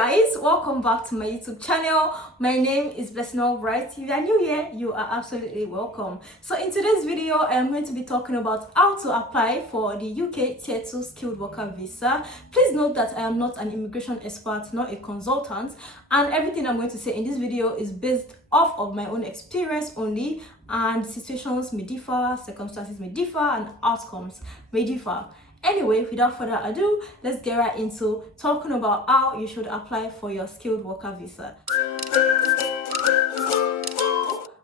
Guys, welcome back to my YouTube channel. My name is Blessing Albright. If you are new here, you are absolutely welcome. So in today's video, I am going to be talking about how to apply for the UK Tier 2 skilled worker visa. Please note that I am not an immigration expert, not a consultant, and everything I'm going to say in this video is based off of my own experience only, and situations may differ, circumstances may differ, and outcomes may differ. Anyway, without further ado, let's get right into talking about how you should apply for your skilled worker visa.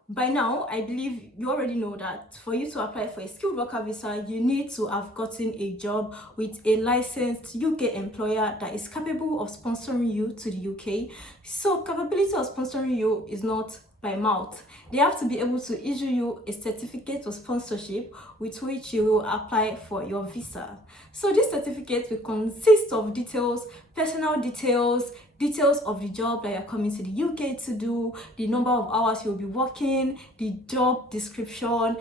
By now, I believe you already know that for you to apply for a skilled worker visa, you need to have gotten a job with a licensed UK employer that is capable of sponsoring you to the UK. So capability of sponsoring you is not by mouth. They have to be able to issue you a certificate of sponsorship with which you will apply for your visa. So this certificate will consist of details, personal details, details of the job that you're coming to the UK to do, the number of hours you'll be working, the job description,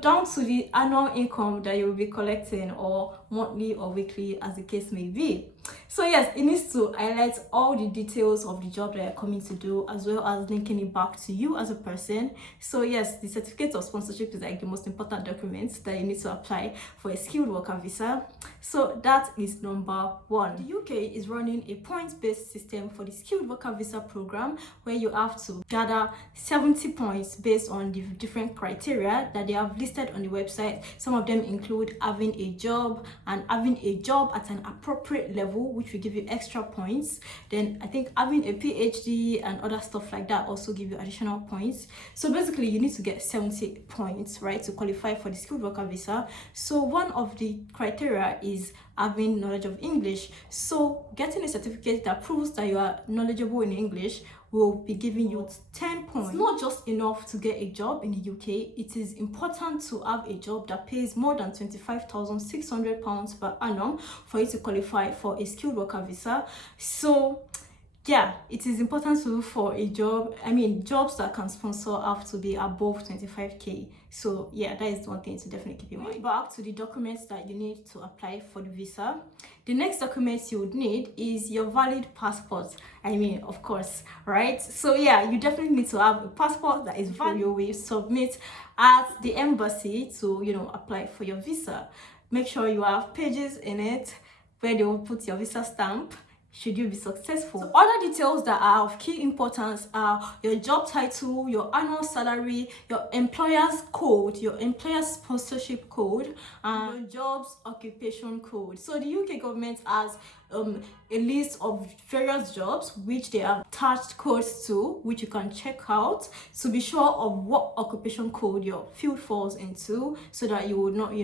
down to the annual income that you'll be collecting, or monthly or weekly as the case may be. So yes, it needs to highlight all the details of the job that you're coming to do, as well as linking it back to you as a person. So yes, the certificate of sponsorship is like the most important document that you need to apply for a skilled worker visa. So that is number one. The UK is running a points-based system for the skilled worker visa program, where you have to gather 70 points based on the different criteria that they have listed on the website. Some of them include having a job and having a job at an appropriate level, which will give you extra points. Then I think having a PhD and other stuff like that also give you additional points. So basically you need to get 70 points, right, to qualify for the skilled worker visa. So one of the criteria is having knowledge of English. So getting a certificate that proves that you are knowledgeable in English will be giving you 10 points. It's not just enough to get a job in the UK. It is important to have a job that pays more than £25,600 per annum for you to qualify for a skilled worker visa. So yeah, it is important to look for a job. Jobs that can sponsor have to be above 25k. So yeah, that is one thing to definitely keep in mind. Back to the documents that you need to apply for the visa. The next documents you would need is your valid passport. Of course, right? So yeah, you definitely need to have a passport that is valid. You will submit at the embassy to apply for your visa. Make sure you have pages in it where they will put your visa stamp should you be successful. So other details that are of key importance are your job title, your annual salary, your employer's code, your employer's sponsorship code, and your job's occupation code. So the UK government has a list of various jobs which they have attached codes to, which you can check out to be sure of what occupation code your field falls into, so that you would not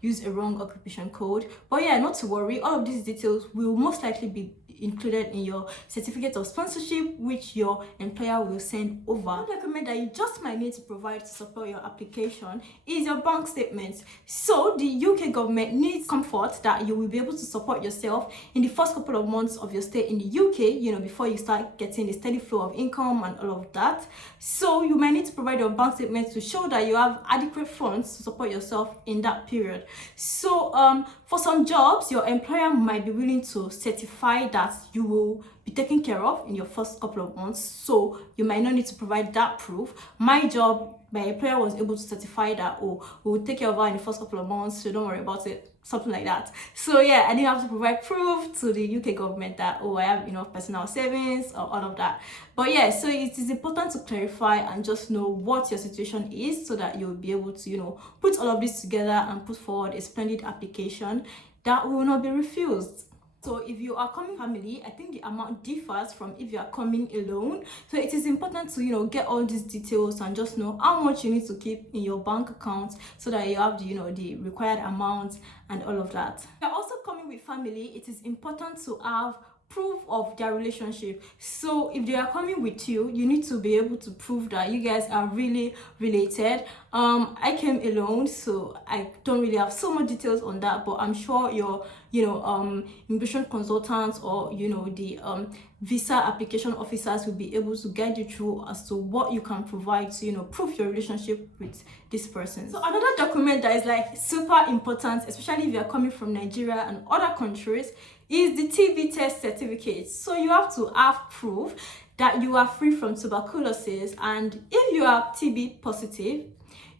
use a wrong occupation code. But yeah, not to worry, all of these details will most likely be included in your certificate of sponsorship, which your employer will send over. One document that you just might need to provide to support your application is your bank statement. So the UK government needs comfort that you will be able to support yourself in the first couple of months of your stay in the UK, before you start getting a steady flow of income and all of that. So you might need to provide your bank statement to show that you have adequate funds to support yourself in that period. So for some jobs, your employer might be willing to certify that you will be taken care of in your first couple of months, so you might not need to provide that proof. My employer was able to certify that, we will take care of her in the first couple of months, so don't worry about it, something like that. So yeah, I didn't have to provide proof to the UK government that I have enough personal savings or all of that. But yeah, so it is important to clarify and just know what your situation is, so that you'll be able to put all of this together and put forward a splendid application that will not be refused. So if you are coming family, I think the amount differs from if you are coming alone. So it is important to get all these details and just know how much you need to keep in your bank account, so that you have the required amount and all of that. If you're also coming with family, it is important to have proof of their relationship. So if they are coming with you, you need to be able to prove that you guys are really related. I came alone, so I don't really have so much details on that, but I'm sure your immigration consultants or the visa application officers will be able to guide you through as to what you can provide to prove your relationship with this person. So another document that is like super important, especially if you're coming from Nigeria and other countries, is the TB test certificate. So you have to have proof that you are free from tuberculosis, and if you are TB positive,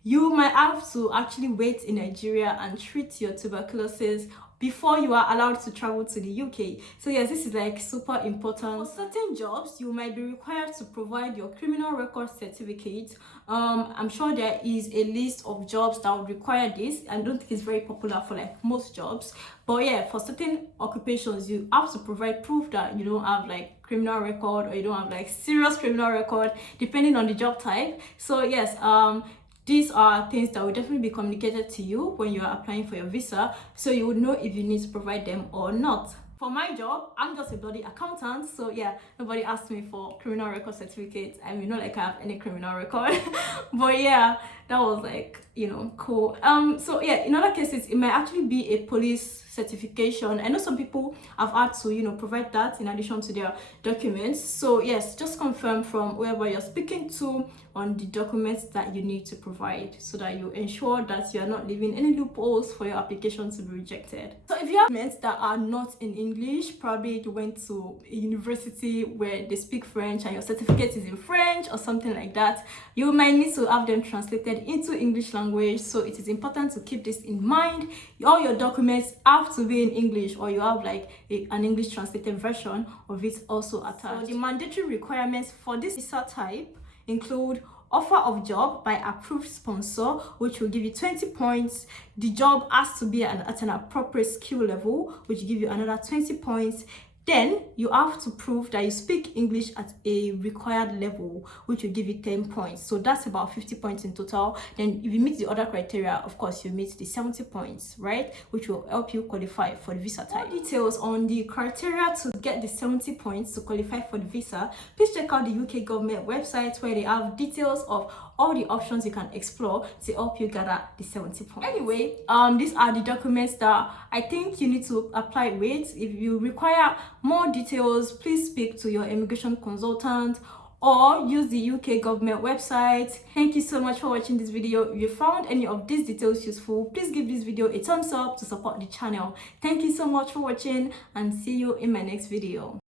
you might have to actually wait in Nigeria and treat your tuberculosis before you are allowed to travel to the UK. So yes, this is like super important. For certain jobs, you might be required to provide your criminal record certificate. I'm sure there is a list of jobs that would require this. I don't think it's very popular for like most jobs, but yeah, for certain occupations, you have to provide proof that you don't have like criminal record, or you don't have like serious criminal record, depending on the job type. So yes, these are things that will definitely be communicated to you when you are applying for your visa, so you would know if you need to provide them or not. For my job, I'm just a bloody accountant, so yeah, nobody asked me for criminal record certificates. I mean, not like I have any criminal record, but yeah, that was like, you know, cool. So yeah, in other cases, it might actually be a police certification. I know some people have had to, you know, provide that in addition to their documents. So yes, just confirm from whoever you're speaking to on the documents that you need to provide, so that you ensure that you are not leaving any loopholes for your application to be rejected. So if you have documents that are not in English, probably you went to a university where they speak French and your certificate is in French or something like that, you might need to have them translated into English language. So it is important to keep this in mind. All your documents have to be in English, or you have like an English translated version of it also attached. So the mandatory requirements for this visa type include offer of job by approved sponsor, which will give you 20 points. The job has to be at an appropriate skill level, which will give you another 20 points. Then you have to prove that you speak English at a required level, which will give you 10 points. So that's about 50 points in total. Then if you meet the other criteria, of course, you meet the 70 points, right? Which will help you qualify for the visa type. More details on the criteria to get the 70 points to qualify for the visa, please check out the UK government website, where they have details of all the options you can explore to help you gather the 70 points. Anyway, these are the documents that I think you need to apply with. If you require more details, please speak to your immigration consultant or use the UK government website. Thank you so much for watching this video. If you found any of these details useful, please give this video a thumbs up to support the channel. Thank you so much for watching, and see you in my next video.